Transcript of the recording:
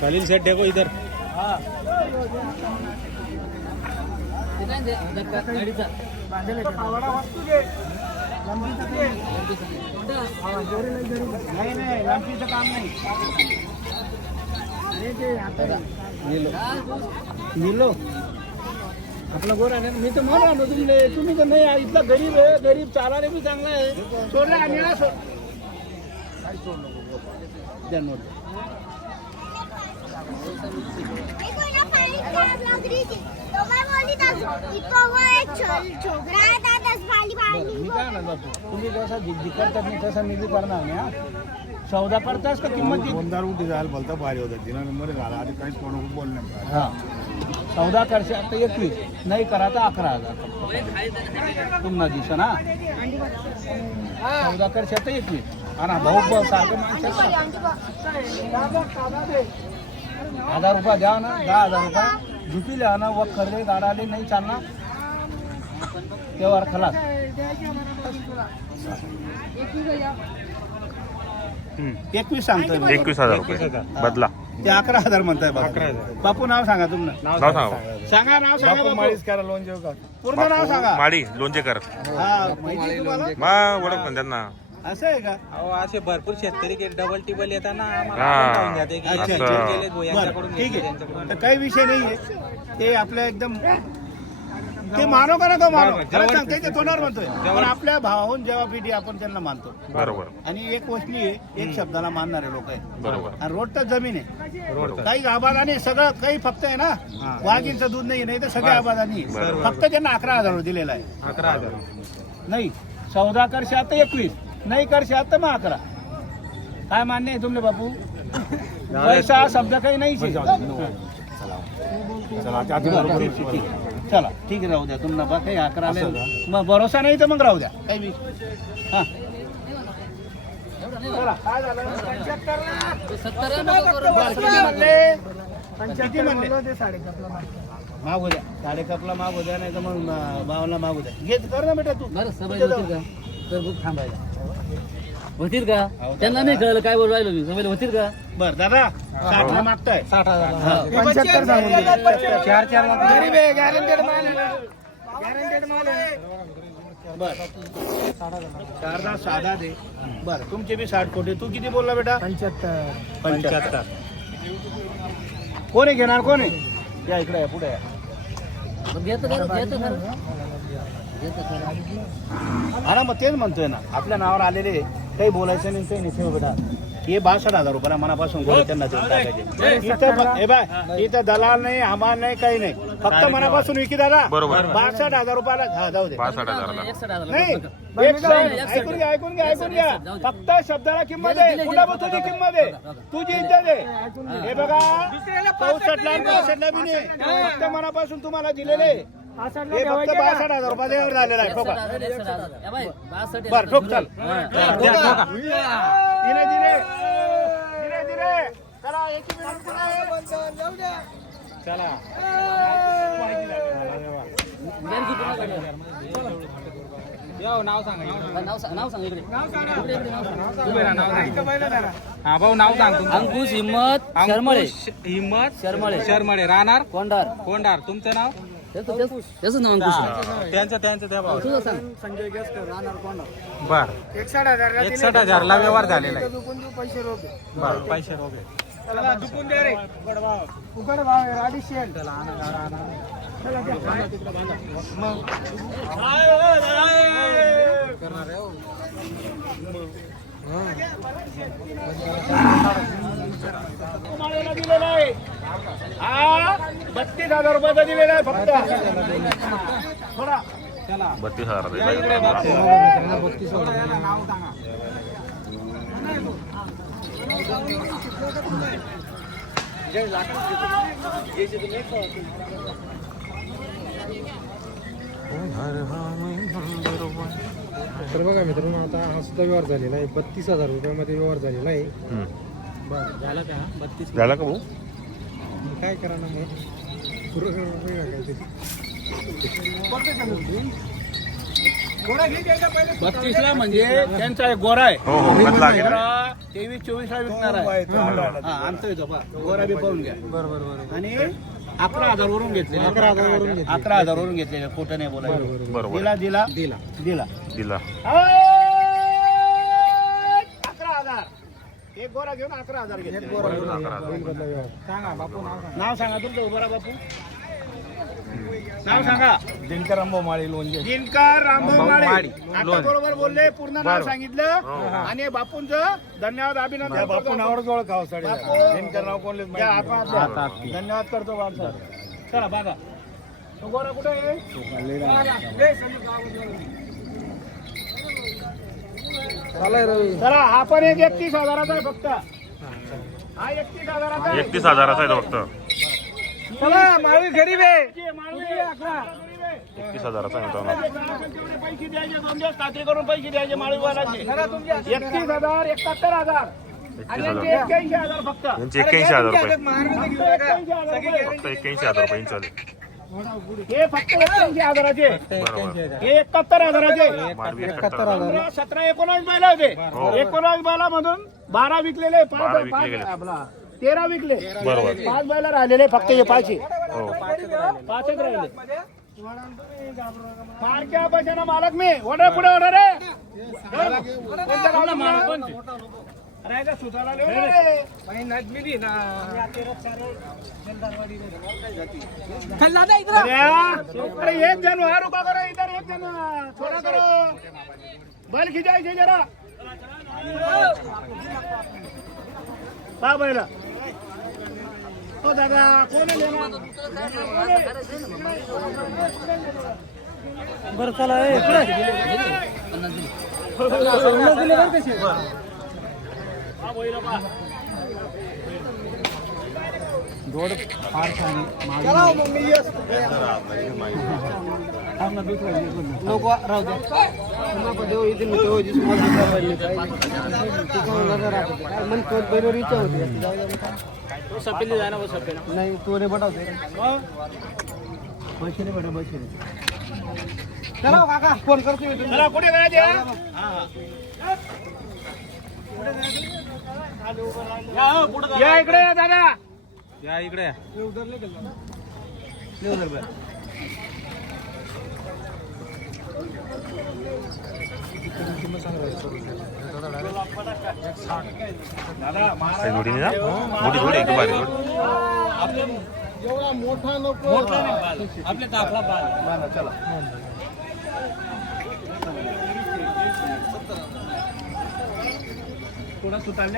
खालील सेट देखो इधर नाही नाही लांबीचं काम नाही आपला गोरा नाही मी तर म्हणा ना तुम्ही तुम्ही तर नाही इथला गरीब आहे गरीब चालाने बी चांगला आहे. सोडला आणि सोड काय सोड नको द्या नोट बरं मी काय म्हणतो तुम्ही जसा जिद्दी करतात नाही तसा मी बी करणार नाही हा? सौदा करतास का किंमत? दोनदार उलटी जायला भलता भारी होता. तिला नंबर झाला. आधी काहीच कोणा बोलणार हा. चौदा करशे आता एकवीस नाही करा तर अकरा हजार. तुम्हाला दिसा ना चौदा करशे आता एकवीस आणि भाऊ भाऊ सारखं माणसं हजार रुपये द्या ना दहा हजार रुपये. झुपिले ना व खरले गाडाले नाही चालणार. तेव्हा खलास. एकवीस सांगतोय मी. एकवीस हजार रुपये. बदला. ते अकरा हजार म्हणताय बापू बापू नाव सांगा तुमनं नाव सांगा. सांगा. नाव सांगा. माळीच करा का? पूर्ण नाव सांगा. माळी लोणचेकर. हा ओळख पण त्यांना. असं आहे का? अहो असे भरपूर शेतकरी के- डबल टिबल येताना आम्हाला हा. आपण पाहून जाते की अच्छा. यांचे अच्छा असं. केलेत भाऊ, यांच्याकडून बरं ठीक आहे. यांच्याकडून काही विषय नाहीये ते आपल्या एकदम ते मानो का नको मानो? खरं सांगते ते तोंडावर म्हणतोय. पण आपल्या भावाहून जेव्हा पिढी आपण त्यांना मानतो. बरोबर. आणि एक वस्तू आहे एक शब्दाला मानणारे लोक आहेत. बरोबर. आणि रोड तर जमीन आहे. बरोबर काही आबादानी सगळं काही फक्त आहे ना वाघींचं दूध नाही नाही तर सगळे आबादानी. बरोबर. फक्त त्यांना अकरा हजार दिलेला आहे. अकरा हजार. नाही चौदा करशे आता एकवीस. नाही करशे आता मग अकरा. काय मान्य आहे तुमले बापू? पैसा हा शब्द काही नाही चला ठीक आहे राहू द्या. तुम्हाला बा काही अकरा मग भरोसा नाही तर मग राहू द्या. काही बी हा. चला, काय झालं? किती म्हणले? मागू. द्या. साडे कपला मागू द्या नाही तर मग अं, भावाला मागू द्या. घेत कर ना बेटा तू. बरं का? तर बुक थांबायला. होतील का? त्यांना नाही कळलं काय बोलू राहिलो मी. सबाईला होतील का? बर दादा साठ ला मागताय. साठ हजार. हा. पंच्याहत्तर सांगून दे. चार चार लाख गरीब आहे गॅरंटेड माल गॅरंटेड माल बर. चारदा साधा दे. बर तुमचे बी साठ कोटी. तू किती बोलला बेटा? पंच्याहत्तर. पंच्याहत्तर. कोण आहे घेणार कोण? आहे या इकडे या, पुढे या. मग घेतं खरं घेतं खरं घेतं. खरं हा ना मग तेच म्हणतोय ना. आपल्या नावावर आलेले काही बोलायचं नाही काही नाही. ठेव बेटा हे बासष्ट हजार रुपयाला मनापासून गोळे त्यांना देऊन टाकायचे. इथं फ- हे बाय इथं दलाल नाही हमाल नाही काही नाही. फक्त मनापासून विकी दादा. बरोबर. बासष्ट हजार रुपयाला हा जाऊ दे. हजाराला एकसष्ट हजार नाही. बघा. एक सेकंद. ऐकून घ्या ऐकून घ्या ऐकून घ्या. फक्त शब्दाला किंमत आहे. कुठं पण तुझी किंमत आहे? तुझी इज्जत आहे. हे बघा चौसष्ट ला पासष्ट ला बी नाही. फक्त मनापासून तुम्हाला दिलेले. हे फक्त बासष्ट हजार रुपये देवर झालेला आहे. ठोका. बर ठोक चाल. धीरे धीरे. धीरे धीरे. चला एकी मिनिट. हा, नाव सांग नाव सांग. इकडे. इकडे, इकडे नाव सांग. उभे राहा, नाव सांगा. हा भाऊ नाव सांग. अंकुश हिम्मत हिम्मत शर्मळे. शर्मळे. राहणार? कोंडार कोंडार तुमचं नाव? त्याचं नाव अंकुश. आहे. त्यांचं त्यांचं त्या भाऊ तुझं सांग. बर. एकसष्ट हजारला व्यवहार झालेला आहे. बर पैसे रोगे तुम्हाला दिलेला आहे. हा बत्तीस हजार रुपयाचा दिलेला आहे फक्त थोडा बत्तीस हजार तर बघा मित्रांनो आता हा सुद्धा व्यवहार झालेला आहे. बत्तीस हजार रुपयामध्ये व्यवहार झालेला आहे. झालं का बत्तीस झाला का भाऊ? मग? काय करा ना मग पुरं बत्तीसला म्हणजे त्यांचा एक गोरा आहे. हो हो गोरा तेवीस चोवीस ला विकणार आहे. हा आणतो येतो पहा. गोरा बी पाहून घ्या. बरोबर बरोबर आणि अकरा हजार वरून घेतले. अकरा हजार वरून अकरा हजार वरून घेतलेले खोटं नाही बोलायचं. बरोबर. दिला दिला दिला. दिला. दिला. एक गोरा घेऊन अकरा हजार घेतले. अकरा हजार. सांगा बापू नाव सांगा. नाव सांगा. तुमचं बापू. नाव सांगा. दिनकर अंबो माळी लोणचे. दिनकर रामभाऊ माळे. आता बरोबर बोलले पूर्ण नाव सांगितलं. आणि बापूंचं धन्यवाद अभिनंदन बापू. नावावरच ओळख खाव साडे बापू. दिनकर नाव. हात द्या. धन्यवाद करतो बाबा चला बघा तो गोरा कुठे आहे? रवी चला हा पण एक एकतीस हजाराचा आहे फक्त. हा एकतीस हजाराचा आहे. एकतीस हजाराचा आहे तो फक्त. चला माळी गरीब आहे. एकतीस हजाराचा आहे मित्रांनो तेवढे पैसे द्यायचे दोन दिवस खात्री करून पैसे द्यायचे माळीवालाचे एकतीस हजार एकाहत्तर हजार. एकतीस हजार. एक्क्याऐंशी हजार फक्त. यांचे एक्क्याऐंशी हजार रुपये. फक्त एक्क्याऐंशी हजार रुपये. आले. हे फक्त एक्क्याऐंशी हजाराचे हे एकाहत्तर हजाराचे एकाहत्तर हजार पंधरा सतरा एकोणावीस बैला होते एकोणावीस बैला मधून बारा विकलेले बारा पाच विकले गेले. पाच आपला तेरा विकले बरोबर पाच बैला राहिलेले फक्त हे पाचशे हो पाचच राहिले सारख्या पैशाना मालक मी ऑर्डर पुढे ऑर्डर रे कोणत्या गावला मालक कोण? अरे का सुताला लिहून रे. अरे अरे एक जण वहाँ रुका करो इधर एक जण. छोड़ा करो. बल खिंचायचे जरा. पहा बैला. हो दादा कोण? बरं चला पन्नास दिले बरं कसे हा राहू दे नको देऊ इथे मी तेव्हा जी small दिसला पाहिजे. मन कत बरोबर इच्छा होती जाऊ दे आता. नाही तो नाही पटावते पैसे नाही पटा पैसे चला काका फोन करतो मी चला कुठे जायचे हा? हा, हा. या इकडे या दादा. या इकडे दादा काही जोडी नाही ना मोठी जोडी एकदम भारी जोडी. आपले दाखला चला. थोडा सुटाल्या